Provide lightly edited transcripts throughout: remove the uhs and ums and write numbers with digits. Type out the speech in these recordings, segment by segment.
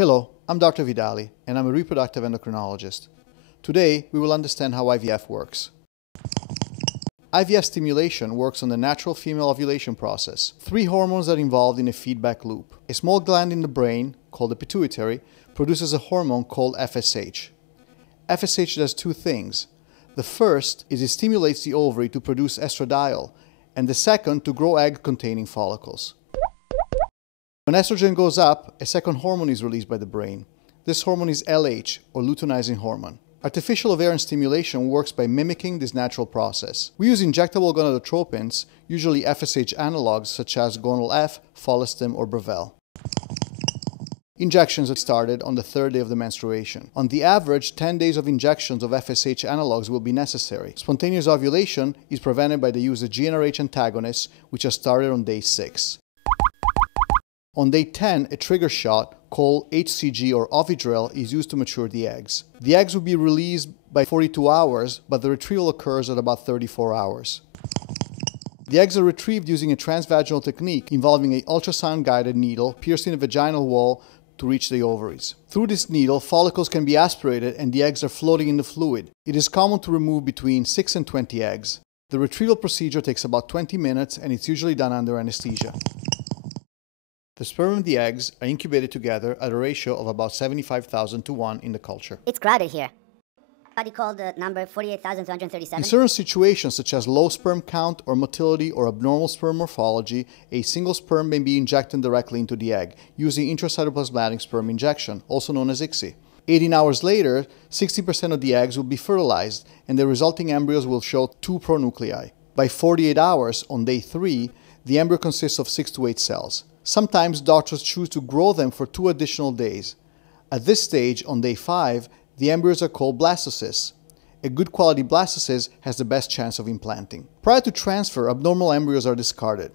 Hello, I'm Dr. Vidali, and I'm a reproductive endocrinologist. Today, we will understand how IVF works. IVF stimulation works on the natural female ovulation process. Three hormones are involved in a feedback loop. A small gland in the brain, called the pituitary, produces a hormone called FSH. FSH does two things. The first is it stimulates the ovary to produce estradiol, and the second to grow egg-containing follicles. When estrogen goes up, a second hormone is released by the brain. This hormone is LH, or luteinizing hormone. Artificial ovarian stimulation works by mimicking this natural process. We use injectable gonadotropins, usually FSH analogs such as Gonal F, Follistim, or Brevel. Injections are started on the third day of the menstruation. On the average, 10 days of injections of FSH analogs will be necessary. Spontaneous ovulation is prevented by the use of GnRH antagonists, which are started on day 6. On day 10, a trigger shot, called HCG or Ovidrel, is used to mature the eggs. The eggs will be released by 42 hours, but the retrieval occurs at about 34 hours. The eggs are retrieved using a transvaginal technique involving an ultrasound-guided needle pierced in the vaginal wall to reach the ovaries. Through this needle, follicles can be aspirated and the eggs are floating in the fluid. It is common to remove between 6 and 20 eggs. The retrieval procedure takes about 20 minutes and it's usually done under anesthesia. The sperm and the eggs are incubated together at a ratio of about 75,000 to 1 in the culture. It's crowded here. Body called the number 48,237. In certain situations such as low sperm count or motility or abnormal sperm morphology, a single sperm may be injected directly into the egg using intracytoplasmatic sperm injection, also known as ICSI. 18 hours later, 60% of the eggs will be fertilized and the resulting embryos will show 2 pronuclei. By 48 hours, on day 3, the embryo consists of 6 to 8 cells. Sometimes doctors choose to grow them for 2 additional days. At this stage, on day 5, the embryos are called blastocysts. A good quality blastocyst has the best chance of implanting. Prior to transfer, abnormal embryos are discarded.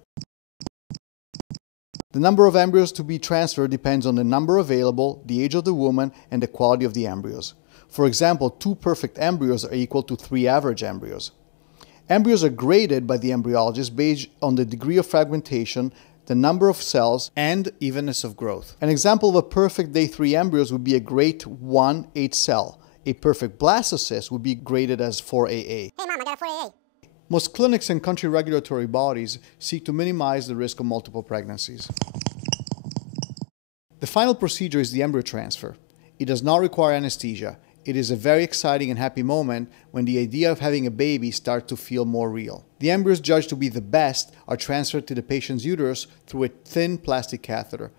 The number of embryos to be transferred depends on the number available, the age of the woman, and the quality of the embryos. For example, 2 perfect embryos are equal to 3 average embryos. Embryos are graded by the embryologist based on the degree of fragmentation, the number of cells, and evenness of growth. An example of a perfect day 3 embryos would be a grade 1 8 cell. A perfect blastocyst would be graded as 4AA. Hey mom, I got a 4AA. Most clinics and country regulatory bodies seek to minimize the risk of multiple pregnancies. The final procedure is the embryo transfer. It does not require anesthesia. It is a very exciting and happy moment when the idea of having a baby starts to feel more real. The embryos judged to be the best are transferred to the patient's uterus through a thin plastic catheter,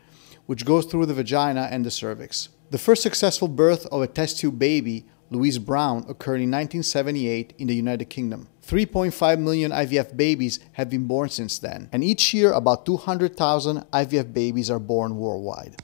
which goes through the vagina and the cervix. The first successful birth of a test tube baby, Louise Brown, occurred in 1978 in the United Kingdom. 3.5 million IVF babies have been born since then, and each year about 200,000 IVF babies are born worldwide.